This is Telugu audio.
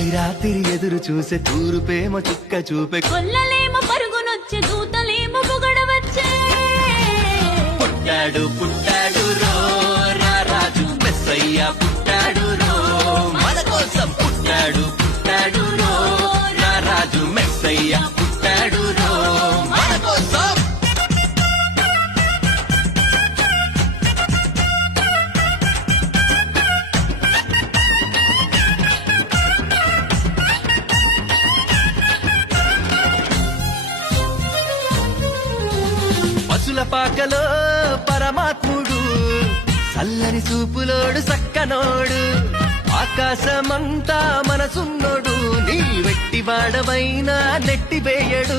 తొలి రాత్రి ఎదురు చూసే తూరుపేమో చుక్క చూపే కొల్లలేమో పరుగునొచ్చే దూతలేమో పొగడవచ్చే పుట్టాడు పుట్టాడు రో రా రాజు మెస్సయ్య పుట్టాడు రో మన కోసం పుట్టాడు పుట్టాడు రో రా రాజు మెస్సయ్య పుట్టాడు రో మన కోసం పసుల పాకలో పరమాత్ముడు చల్లని చూపులోడు సక్కనోడు ఆకాశమంతా మనసున్నోడు నీ వెట్టి వాడవైనా నెట్టివేయడు